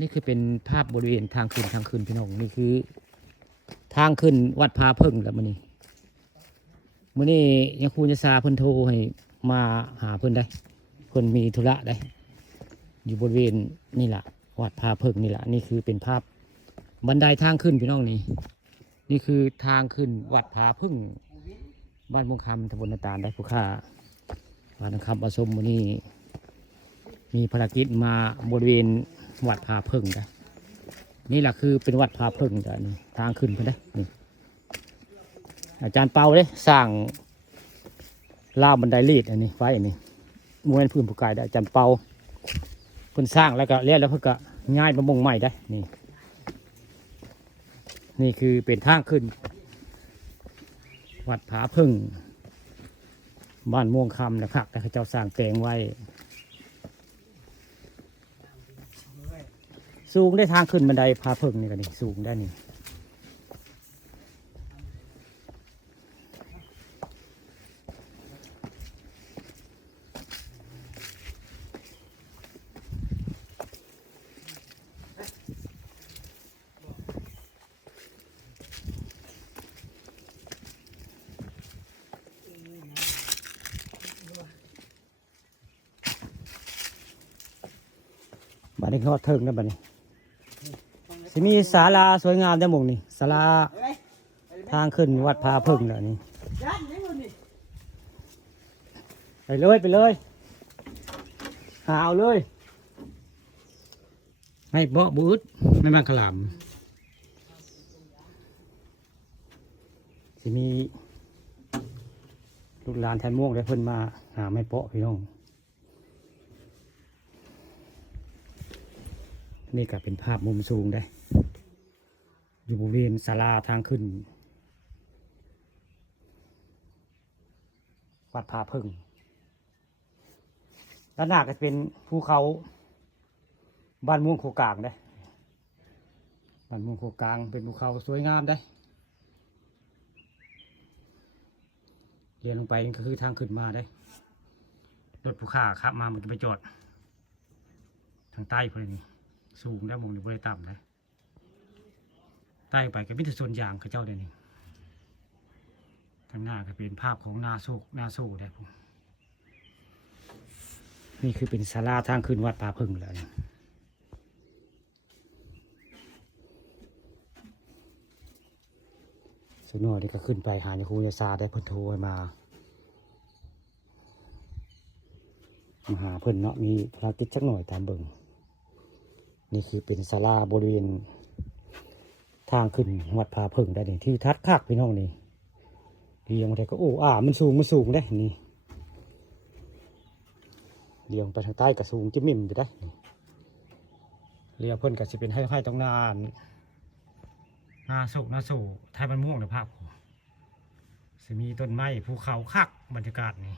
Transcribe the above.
นี่คือเป็นภาพบริเวณทางขึ้นพี่น้องนี่คือทางขึ้นวัดพาเพิ่งแล้วมื้อนี้ยังครูจะซาเพิ่นโทรให้มาหาเพิ่นได้เพิ่นมีธุระได้อยู่บริเวณนี่แหละวัดพาเพิ่งนี่แหละนี่คือเป็นภาพบันไดทางขึ้นพี่น้องนี่คือทางขึ้นวัดพาพึ่งบ้านมงคำตำบลนาตาลได้ผู้ค่าบ้านคำประสมวันนี้มีภารกิจมาบริเวณวัดพาพึ่งได้นี่แหละคือเป็นวัดพาพึ่งแต่นี่ทางขึ้นเพิ่นได้นี่อาจารย์เปาเลยสร้างราวบันไดลีดอันนี้ไว้อันนี้มวยพื้นผู้กายได้อาจารย์เปาเพิ่นสร้างแล้วก็เรียกแล้วเพิ่นก็ง่ายประมงใหม่ได้นี่คือเป็นทางขึ้นวัดผาพึ่งบ้านม่วงคำนะครับแต่เจ้าสร้างแต่งไว้สูงได้ทางขึ้นบันไดผาพึ่งนี่กันนี่สูงได้นี่บัดนี้เขาเทิงนะบัดนี้สิมีศาลาสวยงามได้หมงนี่ศาลาทางขึ้นวัดพาพึ่งแล้วนี่ไปเลยหาเอาเลยไม่เบาะบูดไม่บางขลามสิมีลูกหลานแทนม่วงได้เพิ่นมาหาไม่เปาะพี่น้องนี่ก็เป็นภาพมุมสูงได้อยู่บริเวณศาลาทางขึ้นวัดพาพึ่งด้านหน้าก็เป็นภูเขาบ้านม่วงโคกลางได้บ้านม่วงโคกลางเป็นภูเขาสวยงามได้เรียนลงไปก็คือทางขึ้นมาได้รถผู้ข้าขับมามันจะไปจอดทางใต้พอดีสูงได้มองอยู่บริเวณต่ำนะใต้ไปก็มิตรส่วนยางเขาเจ้าได้นี่ทางหน้าก็เป็นภาพของนาโซได้ผมนี่คือเป็นศาลาทางขึ้นวัดป่าพึ่งแล้วส่วนนอกนี่ก็ขึ้นไปหาครูยาซาได้เพิ่นโทรมาหาเพิ่นเนาะมีภารกิจสักหน่อยตามเบิ่งนี่คือเป็นศาลาบริเวณทางขึ้นวัดพาพึ่งได้นี่ที่ทัดคักพี่น้องนี่เรียงมาได้ก็โอ้มันสูงได้นี่เรียงไปทางใต้ก็สูงจิ้มมิ่มไปได้เรียงเพิ่นก็จะเป็นให้ตรงนาโศไทยมันม่วงในภาพจะมีต้นไม้ภูเขาคักบรรยากาศนี่